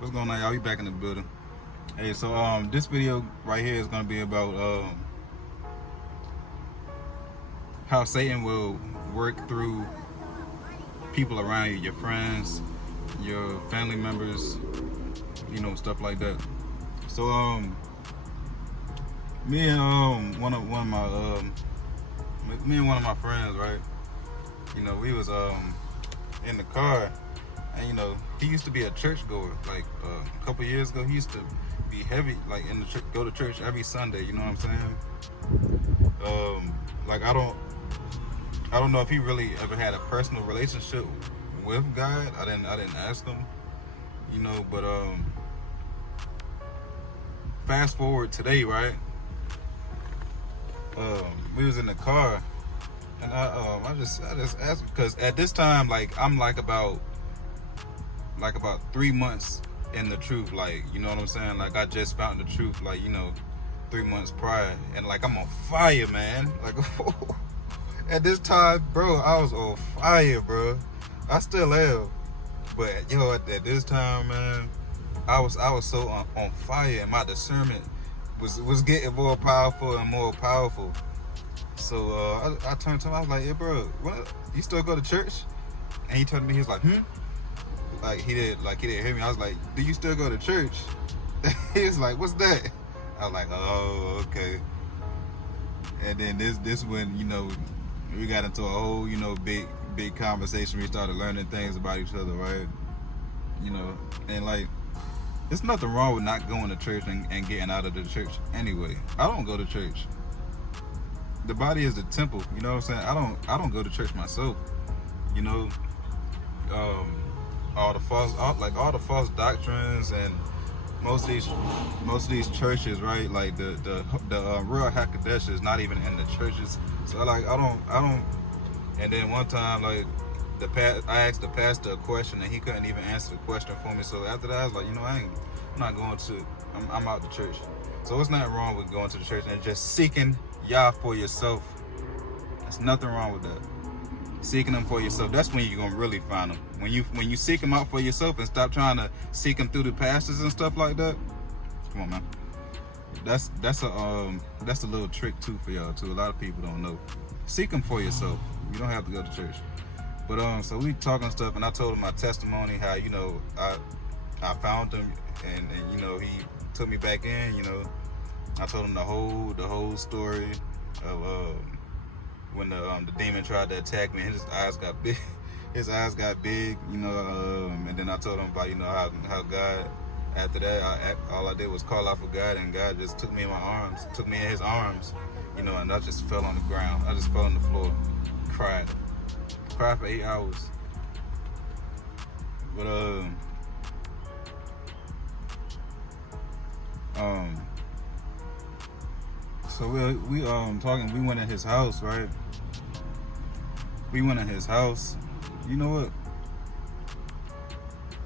What's going on, y'all? We back in the building. Hey, so this video right here is gonna be about how Satan will work through people around you, your friends, your family members, stuff like that. So me and one of my me and one of my friends, right? We was in the car, and he used to be a church goer. Like a couple years ago, he used to be heavy, like in the go to church every Sunday. You know what I'm saying? Like I don't know if he really ever had a personal relationship with God. I didn't ask him, but fast forward today, right? We was in the car, and I just asked him, because at this time, like, I'm like about 3 months in the truth, like, you know what I'm saying? Like, I just found the truth, like, 3 months prior, and like, I'm on fire, man. Like, at this time, bro, I was on fire, bro. I still am, but at this time, man, I was so on fire, and my discernment was getting more powerful and more powerful. So I turned to him. I was like, "Hey, bro, what? You still go to church?" And he told me, he was like, Like he didn't hear me. I was like, "Do you still go to church?" He was like, "What's that?" I was like, "Oh, okay." And then this when we got into a whole big conversation. We started learning things about each other, right? And like, there's nothing wrong with not going to church and getting out of the church anyway. I don't go to church. The body is the temple. You know what I'm saying? I don't go to church myself. All the false doctrines, and most of these churches, right? Like the real Hakadesh is not even in the churches. So like I don't. And then one time, like, I asked the pastor a question, and he couldn't even answer the question for me. So after that, I was like, I'm not going to. I'm out the church. So it's not wrong with going to the church and just seeking Yah for yourself. There's nothing wrong with that. Seeking them for yourself, that's when you're gonna really find them. When you seek them out for yourself and stop trying to seek them through the pastors and stuff like that. Come on, man. That's a little trick too for y'all too. A lot of people don't know. Seek them for yourself. You don't have to go to church. But so we talking stuff, and I told him my testimony, how I found him, and he took me back in. I told him the whole story of when the demon tried to attack me. His eyes got big. And then I told him about how God, after that, all I did was call out for God, and God just took me in his arms, and I just fell on the ground. I just fell on the floor, cried for 8 hours. But so we talking. We went in his house, right? We went in his house. You know what?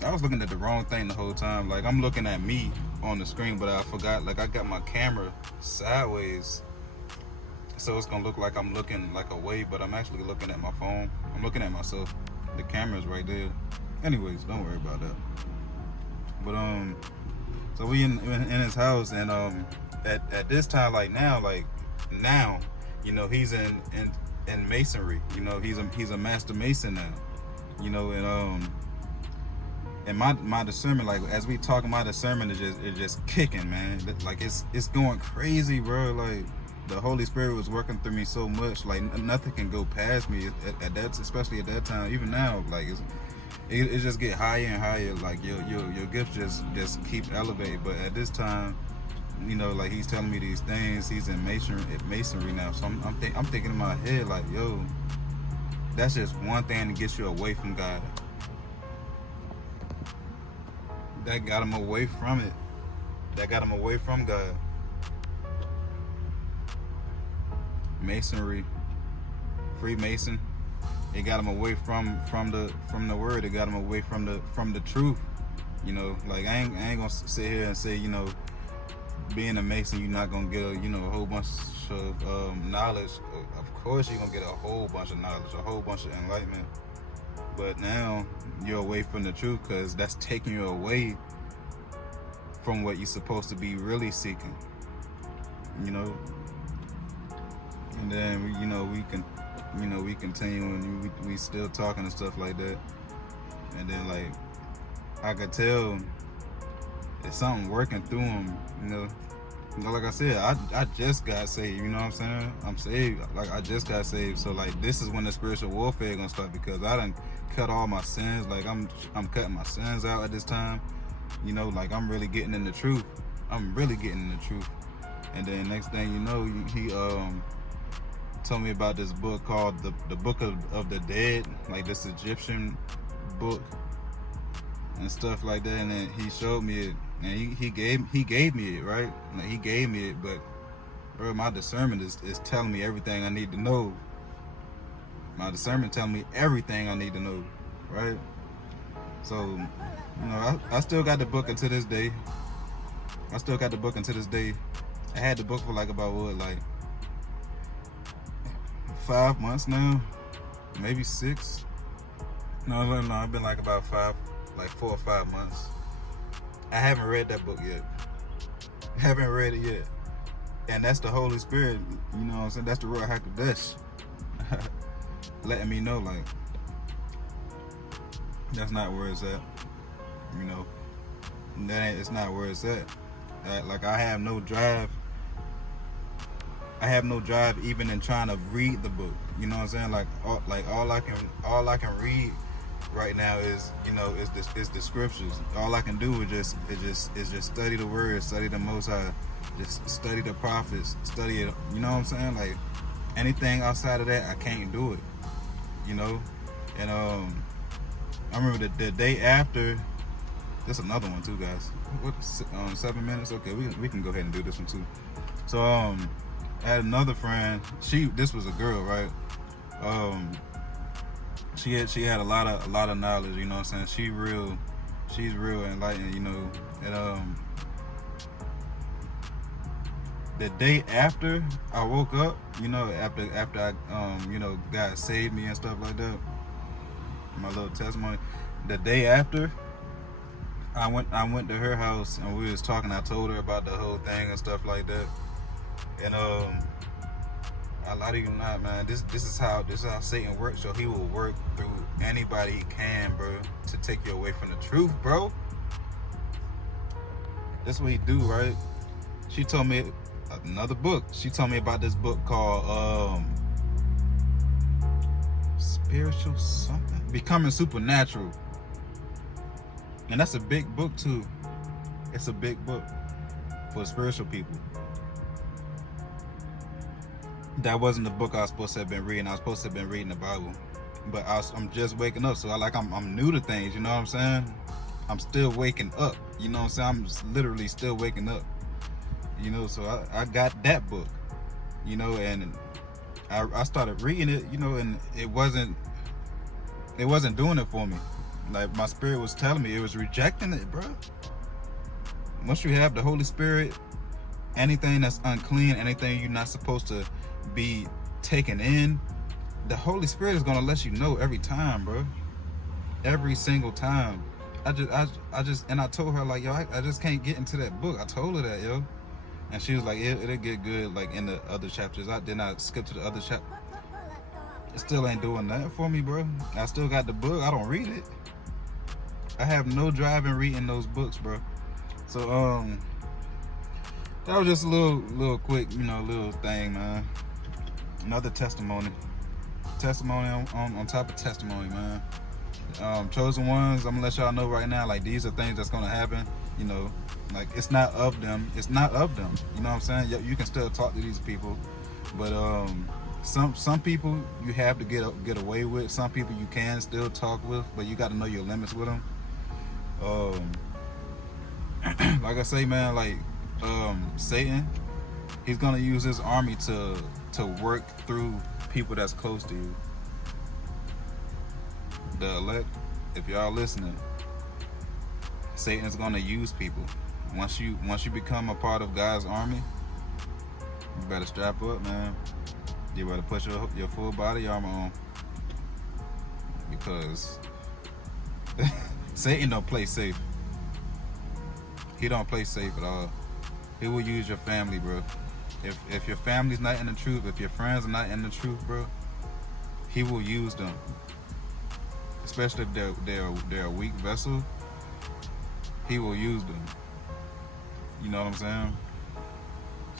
I was looking at the wrong thing the whole time. Like, I'm looking at me on the screen, but I forgot. Like, I got my camera sideways, so it's gonna look like I'm looking like away, but I'm actually looking at my phone. I'm looking at myself. The camera's right there. Anyways, don't worry about that. But so we in his house, and at this time, like now, he's in masonry. He's a master mason now. And my discernment, like, as we talking, my discernment is just kicking, man. Like, it's going crazy, bro. Like, the Holy Spirit was working through me so much. Like, nothing can go past me at that, especially at that time. Even now, like, it just get higher and higher. Like, your gifts just keep elevating. But at this time, like, he's telling me these things. He's in masonry now. So I'm thinking in my head, like, yo, that's just one thing to get you away from God. That got him away from it. That got him away from God. Masonry, Freemason. It got him away from the word. It got him away from the truth. Like, I ain't gonna sit here and say, being a Mason, you're not gonna get a whole bunch of knowledge. Of course, you're gonna get a whole bunch of knowledge, a whole bunch of enlightenment. But now you're away from the truth, because that's taking you away from what you're supposed to be really seeking, you know. And then we continue and we still talking and stuff like that. And then like I could tell it's something working through him, you know. Like I said, I just got saved, you know what I'm saying? I'm saved, like I just got saved. So like this is when the spiritual warfare gonna start, because I done cut all my sins. Like I'm cutting my sins out at this time, you know. Like I'm really getting in the truth. I'm really getting in the truth. And then next thing you know, he told me about this book called the Book of the Dead, like this Egyptian book and stuff like that. And then he showed me it, and he gave me it, right? Like he gave me it, but bro, my discernment is telling me everything I need to know. My discernment telling me everything I need to know, right? So, you know, I still got the book until this day. I had the book for like about like 5 months now, maybe 6. No, I've been like about 4 or 5 months. I haven't read that book yet. Haven't read it yet. And that's the Holy Spirit, you know what I'm saying? That's the Ruach HaKodesh letting me know, like, that's not where it's at, you know. It's not where it's at. Like I have no drive even in trying to read the book, you know what I'm saying? Like all I can read right now is, you know, is the scriptures. All I can do is just study the word, study the Most High, just study the prophets, study it, you know what I'm saying? Like anything outside of that, I can't do it, you know. And I remember the day after. There's another one too, guys. What, 7 minutes? Okay, we can go ahead and do this one too. So I had another friend. This was a girl, right? She had a lot of knowledge, you know what I'm saying? She's real enlightened, you know. And the day after I woke up, you know, after I you know, God saved me and stuff like that, my little testimony. The day after, I went to her house and we was talking. I told her about the whole thing and stuff like that. And I lie to you not, man. This is how Satan works. So he will work through anybody he can, bro, to take you away from the truth, bro. That's what he do, right? She told me another book. She told me about this book called Spiritual something, Becoming Supernatural. And that's a big book too. It's a big book for spiritual people. That wasn't the book I was supposed to have been reading. I was supposed to have been reading the Bible. But I'm just waking up, so I'm new to things, you know what I'm saying? I'm still waking up, you know what I'm saying? I'm literally still waking up, you know. So I got that book, you know, and I started reading it, you know, and it wasn't doing it for me. Like my spirit was telling me, it was rejecting it, bro. Once you have the Holy Spirit, anything that's unclean, anything you're not supposed to be taken in, the Holy Spirit is gonna let you know every time, bro. Every single time. I told her, like, yo, I just can't get into that book. I told her that, yo. And she was like, it'll get good, like, in the other chapters. I did not skip to the other chapter. It still ain't doing that for me, bro. I still got the book. I don't read it. I have no drive in reading those books, bro. So that was just a little quick, you know, little thing, man. Another testimony on top of testimony, man. Chosen ones, I'm gonna let y'all know right now, like, these are things that's gonna happen, you know. Like, it's not of them, you know what I'm saying? You can still talk to these people, but some people you have to get away with. Some people you can still talk with, but you got to know your limits with them. Like I say, man, like Satan, he's gonna use his army to work through people that's close to you. The elect, if y'all listening, Satan's gonna use people. Once you become a part of God's army, you better strap up, man. You better put your full body armor on, because Satan don't play safe. He don't play safe at all. He will use your family, bro. If your family's not in the truth, if your friends are not in the truth, bro, he will use them. Especially if they're a weak vessel, he will use them. You know what I'm saying?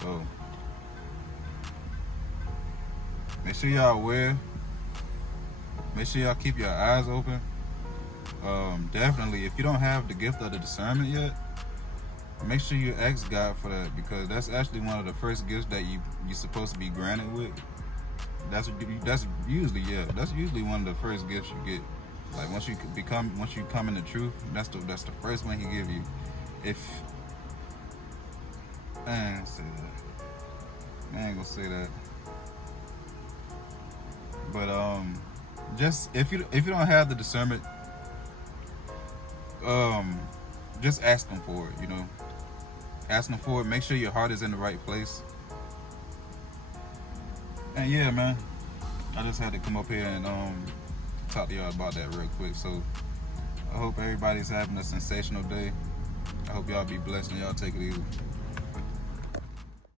So make sure y'all aware. Make sure y'all keep your eyes open. Definitely, if you don't have the gift of the discernment yet, make sure you ask God for that, because that's actually one of the first gifts that you're supposed to be granted with. That's usually one of the first gifts you get. Like once you come in the truth, that's the first one he give you. If I ain't gonna say that. But just if you don't have the discernment, just ask him for it. You know, ask him for it. Make sure your heart is in the right place. And yeah, man, I just had to come up here and talk to y'all about that real quick. So I hope everybody's having a sensational day. I hope y'all be blessed and y'all take it easy.